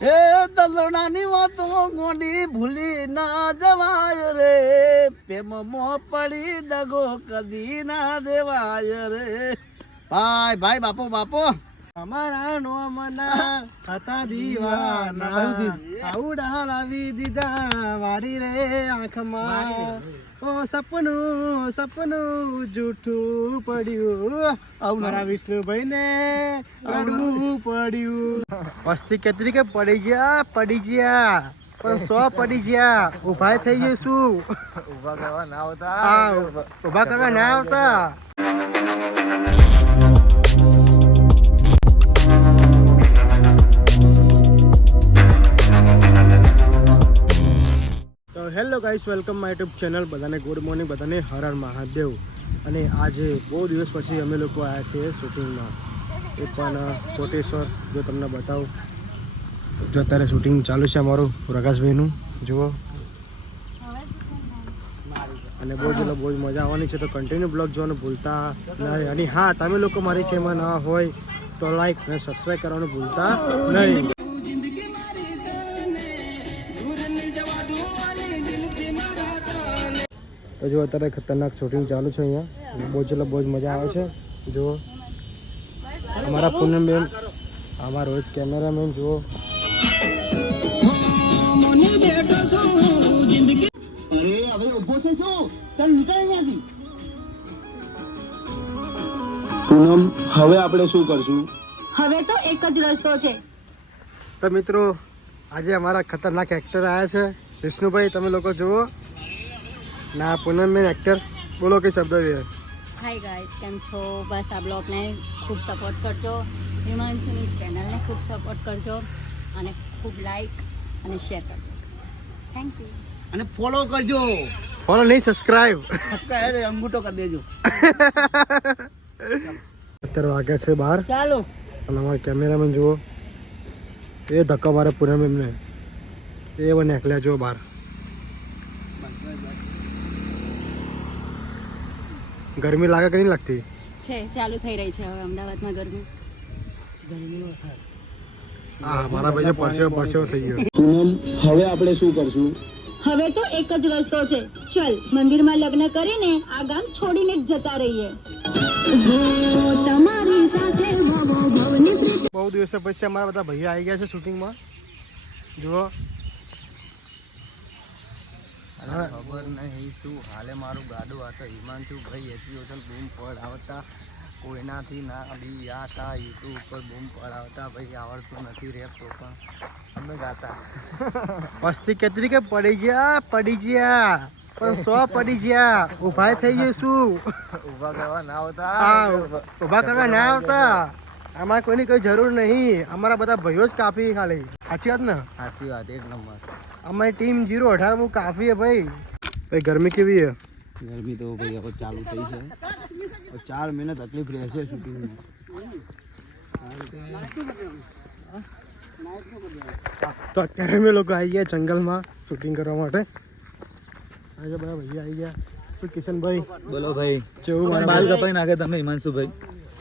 એ દલડાની વાતો ગોડી ભૂલી ના જવાય રે, પ્રેમમાં પડી દગો કદી ના દેવાય રે. ભાઈ ભાઈ બાપો બાપો અમારા નોમના હતા દીવાના, આવડા લાવી દીધા વારી રે આંખમાં. ઓ સપનું સપનું જૂઠું પડ્યું, મારા વિષ્ણુભાઈ ને રડવું પડ્યું. વસ્તી કહેતી કે પડી ગયા પણ 100 પડી ગયા. ઉભા થઈ જઈશું. ઉભા કરવા ના આવતા. તો hello guys, welcome my YouTube channel. બધાને ગુડ મોર્નિંગ, બધાને હર હર મહાદેવ. અને આજે બહુ દિવસ પછી અમે લોકો આવ્યા છીએ શૂટિંગમાં, એ પણ કોટેશ્વર. જો તમને બતાવું, જો અત્યારે શૂટિંગ ચાલુ છે અમારું પ્રકાશભાઈનું, જુઓ. અને બહુ જ મજા આવવાની છે, તો કન્ટિન્યુ બ્લોગ જોવાનું ભૂલતા નહીં. અને હા, તમે લોકો મારી ચેનલ ના હોય તો લાઈક અને સબસ્ક્રાઈબ કરવાનું ભૂલતા નહીં. તો જો અત્યારે ખતરનાક શૂટિંગ ચાલુ છે અહીંયા, બહુ જ મજા આવે છે. જુઓ અમારા પૂનમબેન, અમારો એક કેમેરામેન, જુઓ. અરે હવે ઉભો છે શું? ચાલ નીકળ અહીંયાથી. પૂનમ, હવે આપણે શું કરશું? હવે તો એક જ રસ્તો છે. તો મિત્રો, આજે અમારા ખતરનાક એક્ટર આવ્યા છે વિષ્ણુભાઈ. તમે લોકો જુઓ ના, પૂનમબેન એક્ટર, બોલો કઈ શબ્દ છે. હાય ગાઈસ, કેમ છો? બસ આ બ્લોગને ખૂબ સપોર્ટ કરજો, હિમાંશુની ચેનલને ખૂબ સપોર્ટ કરજો, અને ખૂબ લાઈક અને શેર કરજો. Thank you. અને ફોલો કરજો. ફોલો નહીં, સબસ્ક્રાઇબ. સબસ્ક્રાઇબ અંગૂઠો કરી દેજો. અત્યારે વાગ્યા છે 12. ચાલો. અને અમારા કેમેરામેન જુઓ, એ ધક્કા મારે પૂનમ એમને, એ મને એકલ્યા જો બહાર. ગરમી લાગે કે નહીં લાગતી? છે, ચાલુ થઈ રહી છે હવે અમદાવાદમાં ગરમી. હા, મારા ભાઈ પરસેવો થઈ ગયો. પૂનમ, હવે આપણે શું કરશું? હવે તો એક જ રસ્તો છે. ચલ, મંદિરમાં લગ્ન કરીને આ ગામ છોડીને જ જતા રહીએ. તમારી સાથે બહુ દિવસો પછી અમારા બધા ભાઈઓ આવી ગયા છે શૂટિંગમાં, જુઓ. ખબર નહીં શું હાલે મારું ગાડું. આ તો હિમાંશુ ભાઈ એસી હોટલ બૂમ પડાવતા, કોઈનાથી ના બીયાતા, યુટ્યુબ ઉપર બૂમ પડાવતા. ભાઈ આવડતું નથી રેપ, તો પણ અમે ગાતા. વસ્તી કહેતી કે પડી ગયા પણ 100 પડી ગયા. ઉભા થઈ જઈશું. ઊભા કરવા ના આવતા. ઉભા કરવા ના આવતા. આમાં કોઈની કોઈ જરૂર નહીં, અમારા બધા ભાઈઓ જ કાફી. ખાલી સાચી વાત ને? સાચી વાત, એક નંબર. અમારી ટીમ 018 બહુ કાફી હે ભાઈ. ભાઈ ગરમી કેવી હે? ગરમી તો ભાઈ હવે ચાલુ થઈ છે. 4 મહિના તકલીફ રહેશે શૂટિંગમાં. તો અત્યારે અમે લોકો આવી ગયા જંગલમાં શૂટિંગ કરવા માટે. આજે બધા ભાઈ આવી ગયા. શું કિશનભાઈ બોલો ભાઈ, કેવું? મારા બાલ કપાઈ નાખે તમે હિમાંશુભાઈ.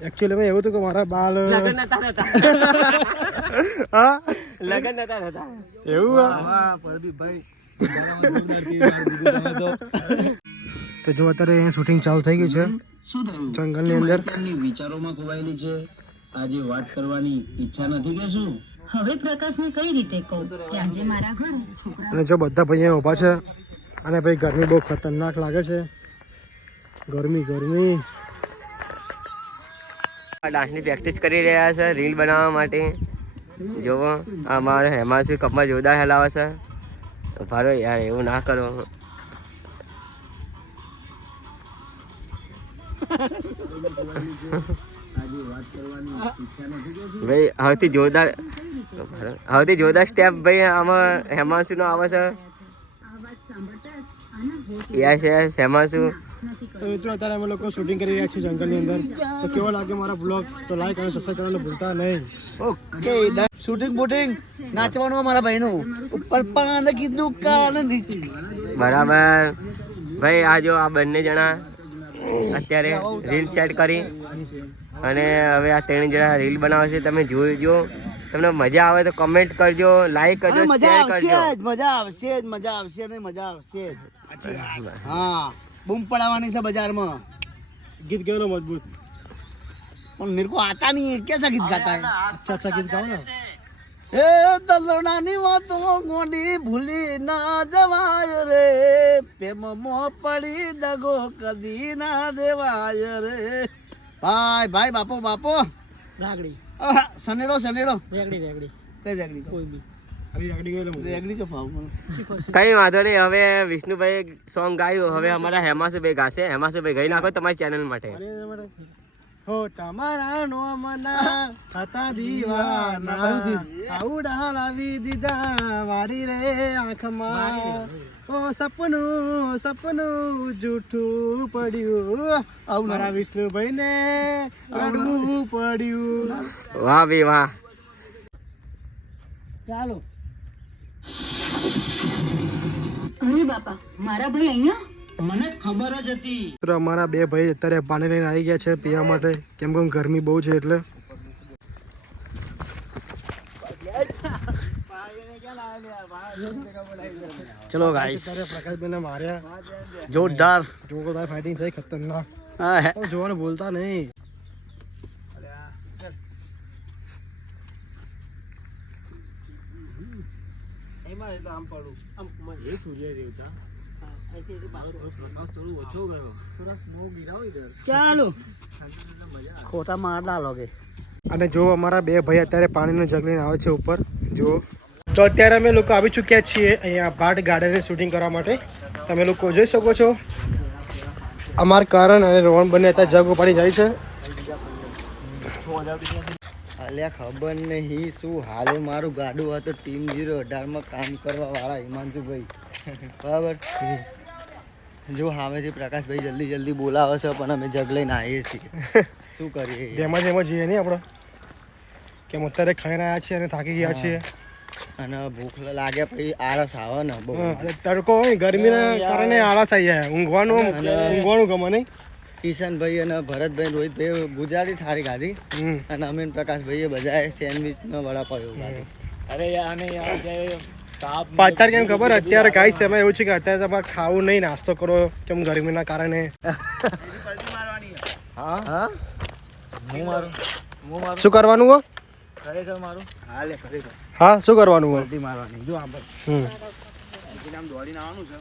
એકચ્યુઅલી મેં એવું હતું કે મારા બાલ લગન નતા થતા. હા, લગન નતા થતા. એવું હા પ્રદીપભાઈ. તો જો અત્યારે અહીંયા શૂટિંગ ચાલુ થઈ ગઈ છે શું થયું? જંગલની અંદર. એમની વિચારોમાં ખોવાયેલી છે, આજે વાત કરવાની ઈચ્છા નથી કે શું? હવે પ્રકાશને કઈ રીતે કહું કે આજે મારા ઘરે છોકરા. અને જો બધા ભાઈ ઊભા છે. અને ભાઈ ગરમી બહુ ખતરનાક લાગે છે. ગરમી ડાન્સની પ્રેક્ટિસ કરી રહ્યા છે રીલ બનાવવા માટે. જોવો, અમારે હેમાંશુ કમર જોરદાર હલાવે છે. ભારો યાર, એવું ના કરો. ભાઈ સૌથી જોરદાર સ્ટેપ ભાઈ આમાં હેમાંશુ નો આવે છે. યસ હેમાંશુ. તો મિત્રો, અત્યારે અમે લોકો શૂટિંગ કરી રહ્યા છીએ જંગલની અંદર. તો કેવો લાગે મારા બ્લોગ? તો લાઈક અને સબસ્ક્રાઇબ કરવાનું ભૂલતા નહીં. ઓકે, શૂટિંગ બૂટિંગ નાચવાનું અમારા ભાઈનું. ઉપર પાન કીધું કાન નીચે. બરાબર ભાઈ. આ જો આ બંને જણા અત્યારે રીલ સેટ કરી અને હવે આ 3 જણા રીલ બનાવે છે. તમે જોજો તમને મજા આવે તો કમેન્ટ કરજો, લાઈક કરજો, અરે મજા શેર આવશે કરજો. જ, મજા આવશે જ, મજા આવશે ને મજા આવશે જ. હા બૂમ પડાવવાની છે બજારમાં. गीत गाओ ना मजबूत. પણ मेरे को आता नहीं है, कैसा गीत गाता है? अच्छा गीत गाओ ना. એ દલડાની વાતો ગોડી ભૂલી ના જવાય રે, પ્રેમમાં પડી દગો કદી ના દેવાય રે. ભાઈ ભાઈ બાપો બાપો रागड़ी સનેડો સનેડો रेगड़ी रेगड़ी કઈ રેગડી कोई भी अभी रागड़ी गाओ ना. રેગડી જો ફાવ મને. કઈ વાંધો નહીં. હવે વિષ્ણુભાઈ સોંગ ગાયું, હવે અમારા હેમાસુભાઈ ગાશે. હેમાસુભાઈ ગઈ નાખો તમારી ચેનલ માટે. हो તમારા નો મના હતા દીવાના આવડા લાવી દીધા વારી રે આંખમાં ઓ સપનું સપનું જૂઠું પડ્યું મારા વિષ્ણુભાઈ ને રડવું પડ્યું. વાહ ભી વાહ. ચાલો અરે બાપા, મારા ભાઈ અહીંયા. તો અમારા બે ભાઈ અત્યારે પાણી લઈને આવી ગયા છે પીવા માટે, કેમ કે ગરમી બહુ છે એટલે. ચલો ગાઈસ, પ્રકાશભાઈને માર્યા જોરદાર. જોરદાર ફાઇટિંગ થઈ, ખતરનાક. હા હે. જોવાનું બોલતા નહીં. ચાલો ખોટા માર ના લોગે. અને જો અમારા બે ભાઈ અત્યારે પાણીનો જગ લઈને આવે છે ઉપર. જો તો અત્યારે અમે લોકો આવી ચૂક્યા છીએ અહીંયા ભાટ ગાર્ડનની શૂટિંગ કરવા માટે. તમે લોકો જોઈ શકો છો અમાર કરણ અને રોહન બંને અત્યારે જગ ઉપાડી જાય છે. અલ્યા ખબર નહીં શું હાલે મારું ગાડું હતું ટીમ 018 માં કામ કરવા વાળા હિમાંશુભાઈ. બરાબર. જો સામેથી પ્રકાશભાઈ જલ્દી જલ્દી બોલાવે છે પણ અમે જગ લઈને આવીએ છીએ. શું કરીએ? જેમાં જઈએ નહીં આપણે, કેમ અત્યારે ખાઈને આવ્યા છીએ અને થાકી ગયા છીએ અને ભૂખ લાગે પછી આળસ આવે ને બહુ. તડકો હોય ગરમીના કારણે આળસ આવી જાય. ઊંઘવાનું ગમે નહીં. કિશનભાઈ અને ભરતભાઈ રોહિતભાઈ ગુજરાતી થાળી ખાધી અને અમે પ્રકાશભાઈએ બધાએ સેન્ડવીચ ને વડાપાવ એવું ખાધું. અત્યારે કેમ ખબર, અત્યારે ગાઈસ એમાં એવું છે કે અત્યારે તમારે ખાવું નહીં, નાસ્તો કરો, કેમ ગરમીના કારણે. હા શું કરવાનું હો? ખરેખર મારું હાલે ખરેખર હા શું કરવાનું હો? મારવાની જો આમ આમ દોડીને આવવાનું છે,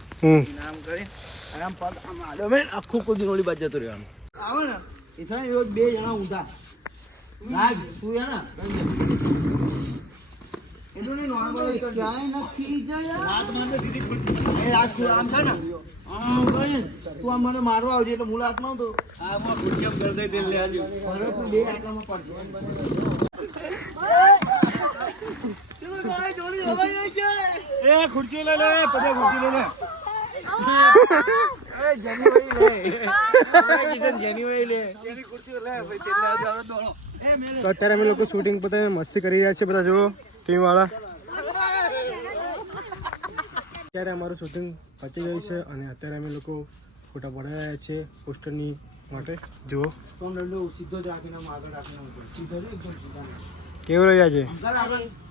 આમ કરી અને આમ પગ આમ આડો મેં આખું કુદી ઓલી બાજુ જતું રહેવાનું. આવે ને ઇથરા એવો બે જણા ઊંધા રાજ તું યા એટલું નહીં નોર્મલ ક્યાંય નથી જયા રાત મને સીધી ખુરશી એ રાત તું આમ છે ને આમ કરીને તું આમ મને મારવા આવજે એટલે મુલાકાત માં તો આમાં ખુરશી આમ કરી દે તેલ લે આજુ ભલે તું બે આટામાં પડશે ચલો ગાય જોડી હવાઈ આવી જાય એ ખુરશી લઈ લે, પછી ખુરશી લઈ લે. તો અત્યારે અમે લોકો શૂટિંગ પતાવીને મસ્તી કરી રહ્યા છીએ બધા. જો ટીમ વાળા અત્યારે અમારું શૂટિંગ પતી ગયું છે અને અત્યારે અમે લોકો ફોટા પડાવી રહ્યા છીએ પોસ્ટરની માટે. જુઓ સીધો જ રાખીને આગળ રાખીને કેવું રહ્યા છે.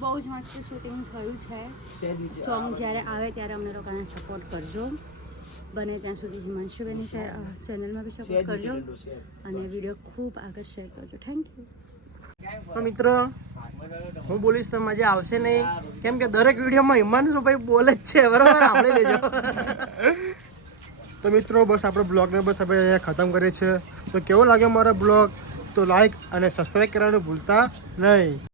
બહુ જ મસ્ત શૂટિંગ થયું છે. સોંગ જ્યારે આવે ત્યારે અમને લોકોને સપોર્ટ કરજો. બને ત્યાં સુધી હિમાંશુબેનની ચેનલમાં બી સપોર્ટ કરજો અને વિડીયો ખૂબ આગળ શેર કરજો. Thank you. તો મિત્રો હું બોલીશ તો મજા આવશે નહીં, કેમ કે દરેક વિડીયોમાં હિમાંશુભાઈ બોલે જ છે. બરાબર, આપણે લેજો. તો મિત્રો બસ આપણો બ્લોગને બસ આપણે અહીંયા ખતમ કરીએ છીએ. તો કેવો લાગે મારો બ્લોગ તો લાઈક અને સબસ્ક્રાઈબ કરવાનું ભૂલતા નહીં.